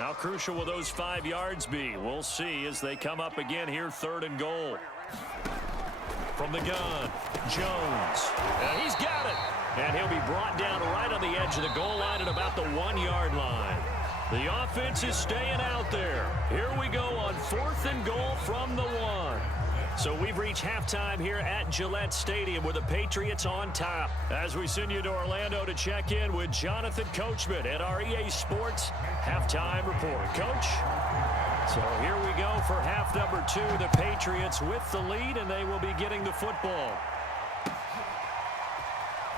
How crucial will those 5 yards be? We'll see as they come up again here, 3rd and goal. From the gun, Jones. He's got it. And he'll be brought down right on the edge of the goal line at about the 1-yard line. The offense is staying out there. Here we go on 4th and goal from the 1. So we've reached halftime here at Gillette Stadium with the Patriots on top. As we send you to Orlando to check in with Jonathan Coachman at our EA Sports Halftime Report. Coach? So here we go for half number 2. The Patriots with the lead, and they will be getting the football.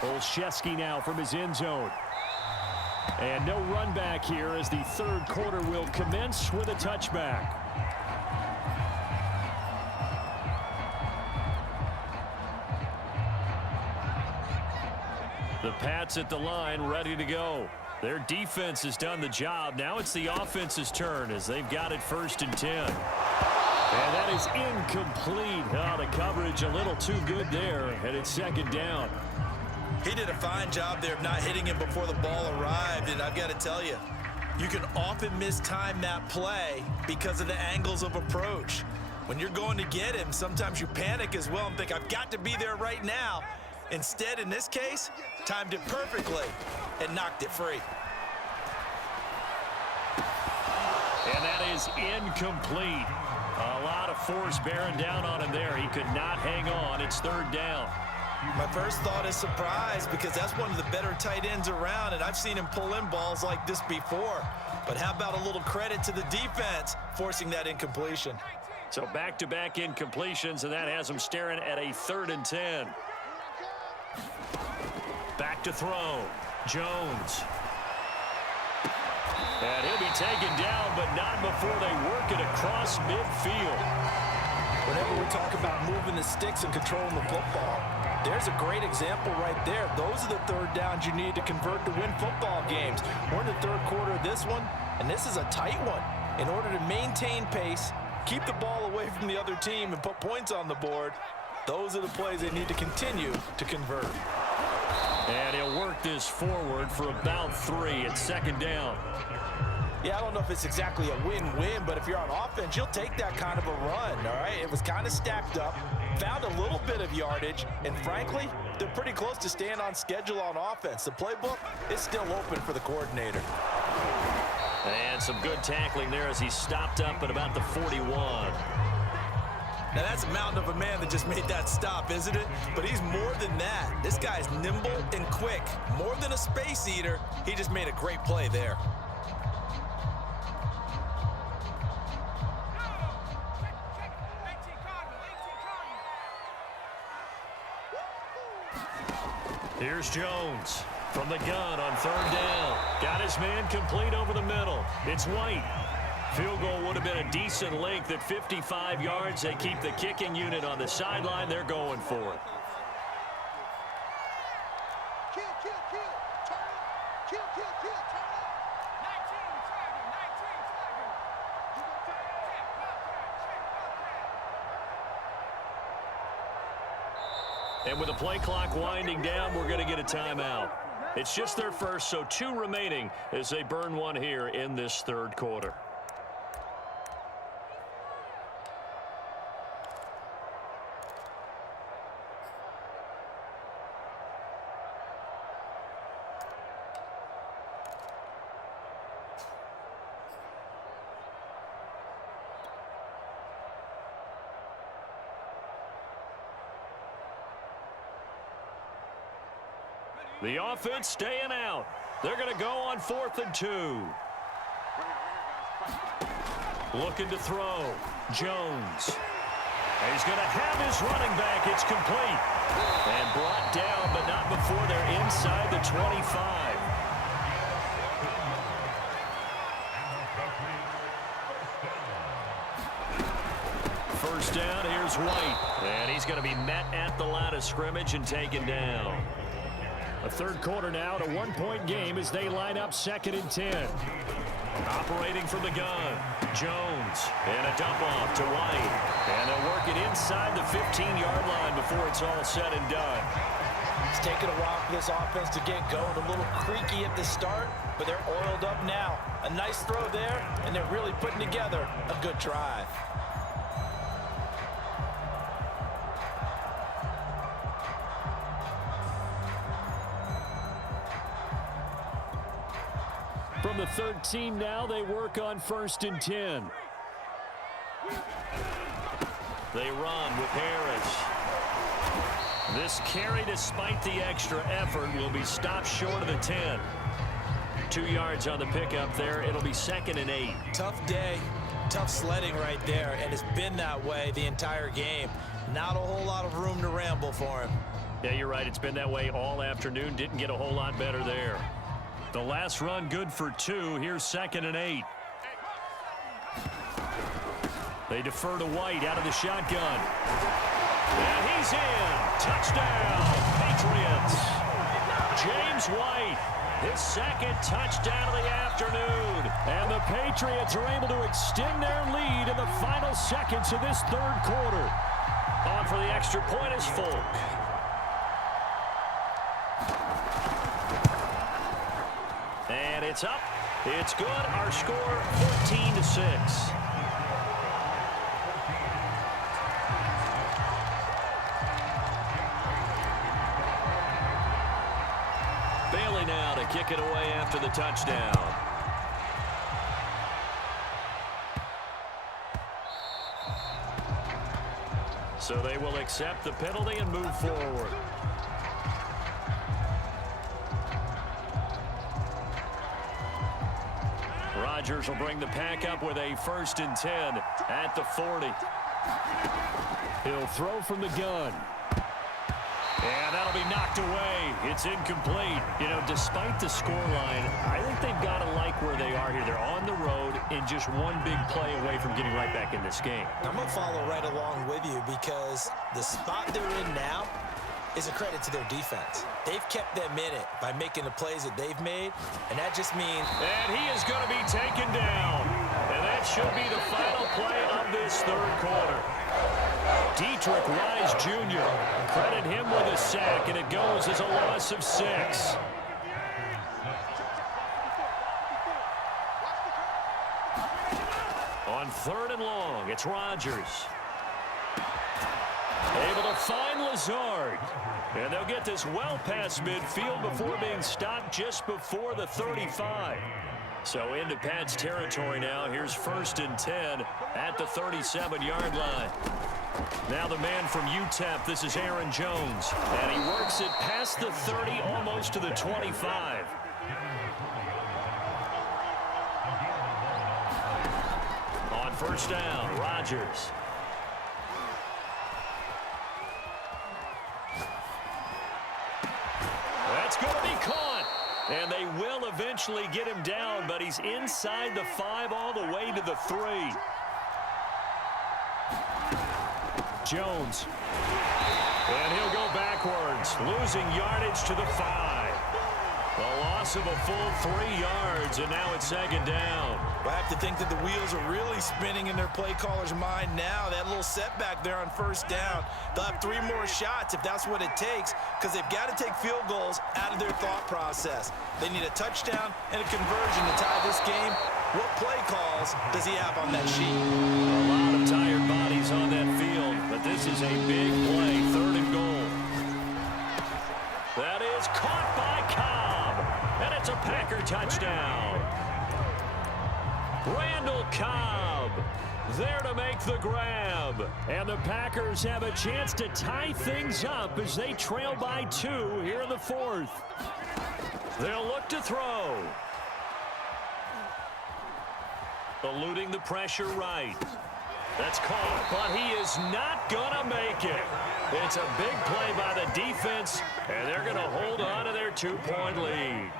Olszewski now from his end zone. And no run back here as the 3rd quarter will commence with a touchback. The Pats at the line ready to go. Their defense has done the job. Now it's the offense's turn as they've got it 1st and 10. And that is incomplete. Oh, the coverage a little too good there, and it's 2nd down. He did a fine job there of not hitting him before the ball arrived, and I've got to tell you, you can often mistime that play because of the angles of approach. When you're going to get him, sometimes you panic as well and think, I've got to be there right now. Instead, in this case, timed it perfectly and knocked it free. And that is incomplete. A lot of force bearing down on him there. He could not hang on. It's 3rd down. My first thought is surprise because that's one of the better tight ends around, and I've seen him pull in balls like this before. But how about a little credit to the defense forcing that incompletion? So back-to-back incompletions, and that has him staring at a 3rd and 10. Back to throw. Jones. And he'll be taken down, but not before they work it across midfield. Whenever we talk about moving the sticks and controlling the football, there's a great example right there. Those are the 3rd downs you need to convert to win football games. We're in the 3rd quarter of this one, and this is a tight one. In order to maintain pace, keep the ball away from the other team, and put points on the board, those are the plays they need to continue to convert. And he'll work this forward for about 3 at 2nd down. Yeah, I don't know if it's exactly a win-win, but if you're on offense, you'll take that kind of a run, all right? It was kind of stacked up, found a little bit of yardage, and frankly, they're pretty close to staying on schedule on offense. The playbook is still open for the coordinator. And some good tackling there as he stopped up at about the 41. Now, that's a mountain of a man that just made that stop, isn't it? But he's more than that. This guy's nimble and quick. More than a space eater, he just made a great play there. Here's Jones from the gun on 3rd down. Got his man complete over the middle. It's White. Field goal would have been a decent length at 55 yards. They keep the kicking unit on the sideline. They're going for it. And with the play clock winding down, we're going to get a timeout. It's just their first, so 2 remaining as they burn one here in this 3rd quarter. The offense staying out. They're going to go on 4th and 2. Looking to throw. Jones. He's going to have his running back. It's complete. And brought down, but not before they're inside the 25. First down, here's White. And he's going to be met at the line of scrimmage and taken down. A 3rd quarter now, a 1-point game as they line up 2nd and 10. Operating from the gun, Jones, and a dump off to White. And they'll work it inside the 15-yard line before it's all said and done. It's taken a while for this offense to get going. A little creaky at the start, but they're oiled up now. A nice throw there, and they're really putting together a good drive. From the 13 now, they work on 1st and 10. They run with Harris. This carry, despite the extra effort, will be stopped short of the 10. 2 yards on the pickup there. It'll be 2nd and 8. Tough day, tough sledding right there, and it's been that way the entire game. Not a whole lot of room to ramble for him. Yeah, you're right. It's been that way all afternoon. Didn't get a whole lot better there. The last run good for 2. Here's 2nd and 8. They defer to White out of the shotgun. And he's in. Touchdown, Patriots. James White, his 2nd touchdown of the afternoon. And the Patriots are able to extend their lead in the final seconds of this 3rd quarter. On for the extra point is Folk. And it's up. It's good. Our score 14-6. Bailey now to kick it away after the touchdown. So they will accept the penalty and move forward. Rodgers will bring the pack up with a 1st and 10 at the 40. He'll throw from the gun. And that'll be knocked away. It's incomplete. You know, despite the scoreline, I think they've got to like where they are here. They're on the road and just one big play away from getting right back in this game. I'm going to follow right along with you because the spot they're in now is a credit to their defense. They've kept them in it by making the plays that they've made, and that just means... And he is going to be taken down. And that should be the final play of this 3rd quarter. Dietrich Wise Jr. Credit him with a sack, and it goes as a loss of 6. On 3rd and long, it's Rodgers. Able to find Lazard. And they'll get this well past midfield before being stopped just before the 35. So into Pat's territory now. Here's 1st and 10 at the 37-yard line. Now the man from UTEP, this is Aaron Jones. And he works it past the 30, almost to the 25. On 1st down, Rodgers. That's going to be caught. And they will eventually get him down, but he's inside the 5 all the way to the 3. Jones. And he'll go backwards, losing yardage to the 5. A loss of a full 3 yards, and now it's 2nd down. I have to think that the wheels are really spinning in their play caller's mind now. That little setback there on 1st down. They'll have 3 more shots if that's what it takes, because they've got to take field goals out of their thought process. They need a touchdown and a conversion to tie this game. What play calls does he have on that sheet? A lot of tired bodies on that field, but this is a big play, 3rd and goal. That is caught by Cobb, and it's a Packer touchdown. Randall Cobb there to make the grab, and the Packers have a chance to tie things up as they trail by 2 here in the 4th. They'll look to throw. Eluding the pressure right. That's caught, but he is not gonna make it. It's a big play by the defense, and they're gonna hold on to their 2-point lead.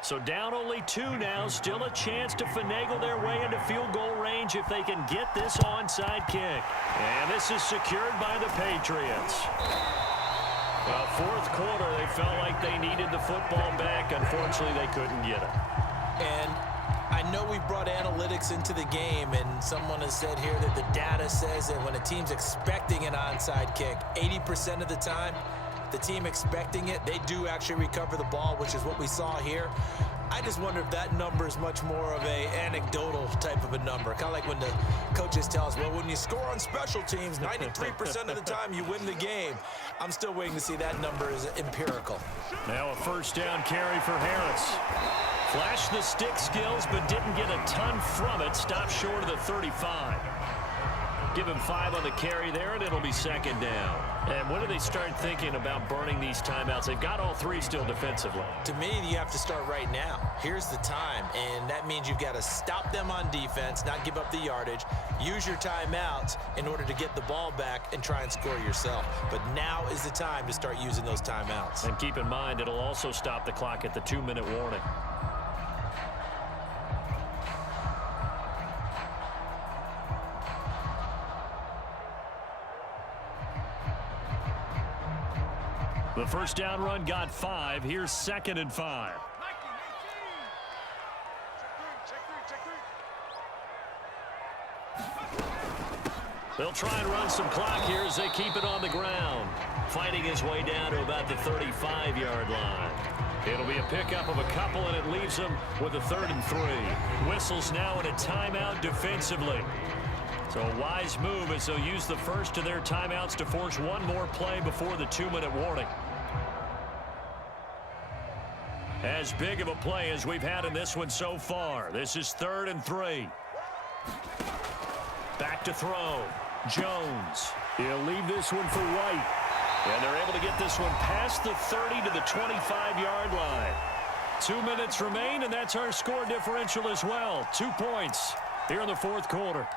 So down only 2 now, still a chance to finagle their way into field goal range if they can get this onside kick. And this is secured by the Patriots. Well, 4th quarter, they felt like they needed the football back. Unfortunately, they couldn't get it. And I know we've brought analytics into the game, and someone has said here that the data says that when a team's expecting an onside kick, 80% of the time, the team expecting it, they do actually recover the ball, which is what we saw here. I just wonder if that number is much more of a anecdotal type of a number. Kind of like when the coaches tell us, well, when you score on special teams, 93% of the time you win the game. I'm still waiting to see that number is empirical. Now a first down carry for Harris. Flashed the stick skills, but didn't get a ton from it. Stopped short of the 35. Give him 5 on the carry there, and it'll be second down. And when do they start thinking about burning these timeouts? They've got all 3 still defensively. To me, you have to start right now. Here's the time, and that means you've got to stop them on defense, not give up the yardage, use your timeouts in order to get the ball back and try and score yourself. But now is the time to start using those timeouts. And keep in mind, it'll also stop the clock at the 2-minute warning. The first down run got 5. Here's 2nd and 5. They'll try and run some clock here as they keep it on the ground. Fighting his way down to about the 35-yard line. It'll be a pickup of a couple, and it leaves them with a 3rd and 3. Whistles now in a timeout defensively. So a wise move as they'll use the first of their timeouts to force one more play before the 2-minute warning. As big of a play as we've had in this one so far. This is 3rd and 3. Back to throw. Jones. He'll leave this one for White. And they're able to get this one past the 30 to the 25-yard line. 2 minutes remain, and that's our score differential as well. 2 points here in the 4th quarter.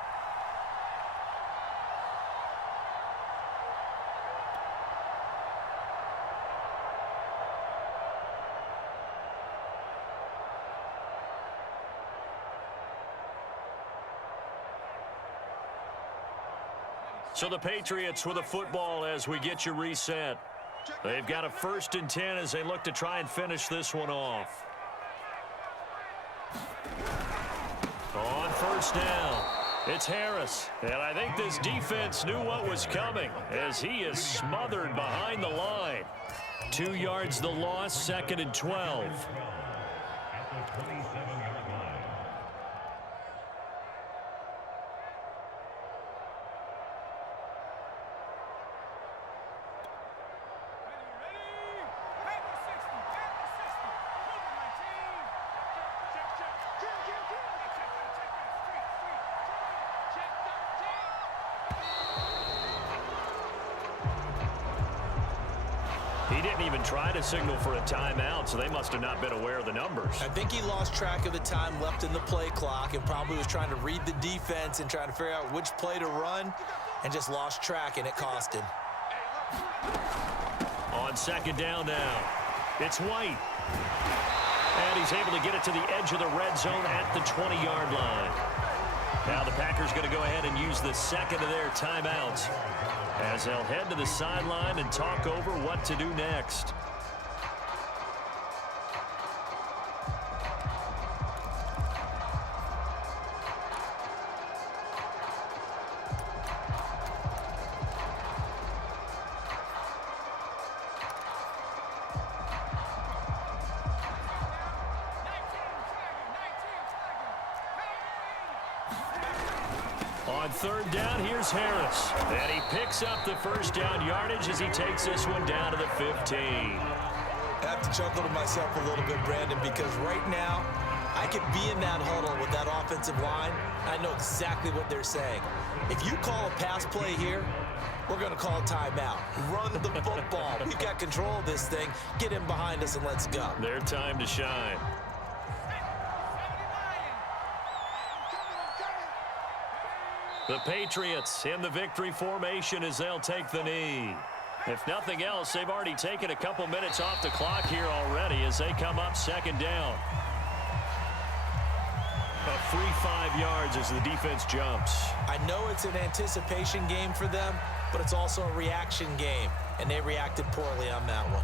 So the Patriots with a football as we get you reset. They've got a 1st and 10 as they look to try and finish this one off. On 1st down, it's Harris. And I think this defense knew what was coming as he is smothered behind the line. 2 yards the loss, 2nd and 12. He didn't even try to signal for a timeout, so they must have not been aware of the numbers. I think he lost track of the time left in the play clock and probably was trying to read the defense and trying to figure out which play to run and just lost track, and it cost him. On 2nd down now, it's White. And he's able to get it to the edge of the red zone at the 20-yard line. Now the Packers going to go ahead and use the 2nd of their timeouts as they'll head to the sideline and talk over what to do next. On 3rd down, here's Harris. And he picks up the 1st down yardage as he takes this one down to the 15. I have to chuckle to myself a little bit, Brandon, because right now I could be in that huddle with that offensive line. I know exactly what they're saying. If you call a pass play here, we're going to call a timeout. Run the football. We've got control of this thing. Get in behind us and let's go. Their time to shine. The Patriots in the victory formation as they'll take the knee. If nothing else, they've already taken a couple minutes off the clock here already as they come up 2nd down. A free 5 yards as the defense jumps. I know it's an anticipation game for them, but it's also a reaction game, and they reacted poorly on that one.